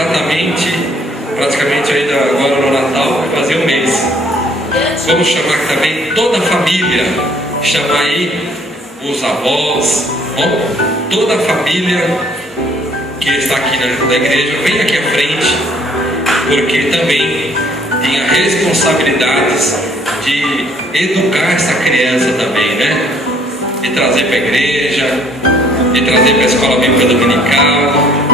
exatamente, praticamente ainda agora no Natal, vai fazer um mês. Vamos chamar também toda a família, chamar aí os avós, toda a família que está aqui na igreja, vem aqui à frente, porque também tem a responsabilidade de educar essa criança também, né? De trazer para a igreja, de trazer para a escola bíblica dominical.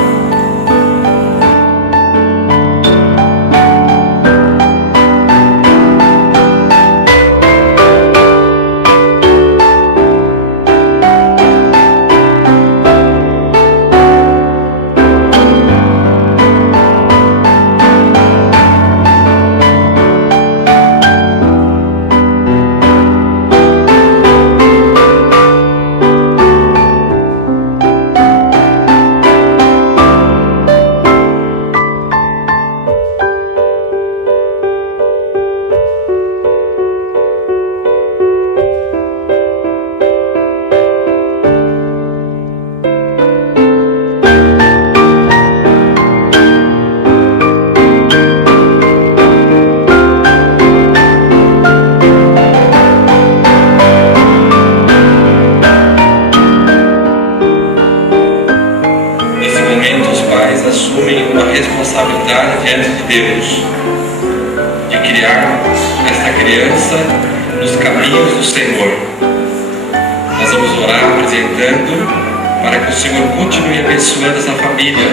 Assumem uma responsabilidade diante de Deus de criar esta criança nos caminhos do Senhor. Nós vamos orar apresentando para que o Senhor continue abençoando essa família,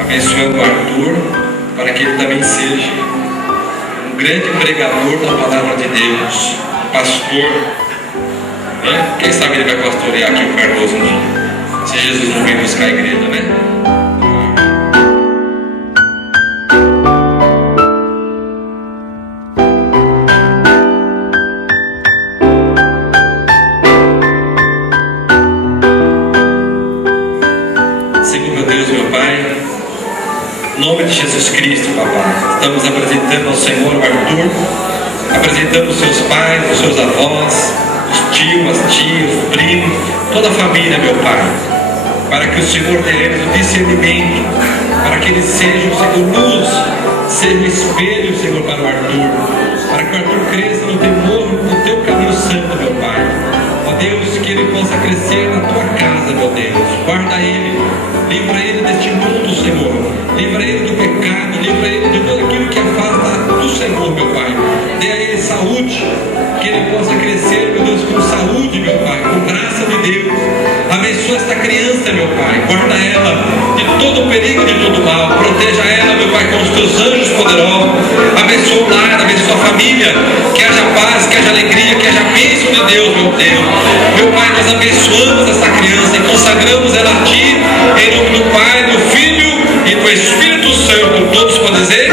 abençoando o Arthur, para que ele também seja um grande pregador da palavra de Deus, pastor, né? Quem sabe ele vai pastorear aqui o Cardoso um dia, se Jesus não vem buscar a igreja, né? Em nome de Jesus Cristo, papai, estamos apresentando ao Senhor o Arthur, apresentando os seus pais, os seus avós, os tios, as tias, os primos, toda a família, meu pai, para que o Senhor dê a eles o discernimento, para que eles sejam, Senhor, luz, sejam espelho, Senhor, para o Arthur, para que o Arthur cresça no temor, no teu caminho santo, meu pai. Ó Deus, que ele possa crescer na tua casa, meu Deus. Guarda ele, livra ele deste mundo, Senhor. Livra ele do pecado, livra ele de tudo aquilo que afasta do Senhor, meu Pai. Dê a ele saúde, que ele possa crescer, meu Deus, com saúde, meu Pai, com graça de Deus. Abençoa esta criança, meu Pai. Guarda ela de todo perigo e de todo mal. Proteja ela, meu Pai, com os teus anjos poderosos. Abençoa o lar, abençoa a família. Que haja paz, que haja alegria, que haja bênção de Deus, meu Deus. Meu Pai, nós abençoamos essa criança e consagramos ela a Ti, em nome do Pai, do Filho e do Espírito Santo. Todos podem dizer?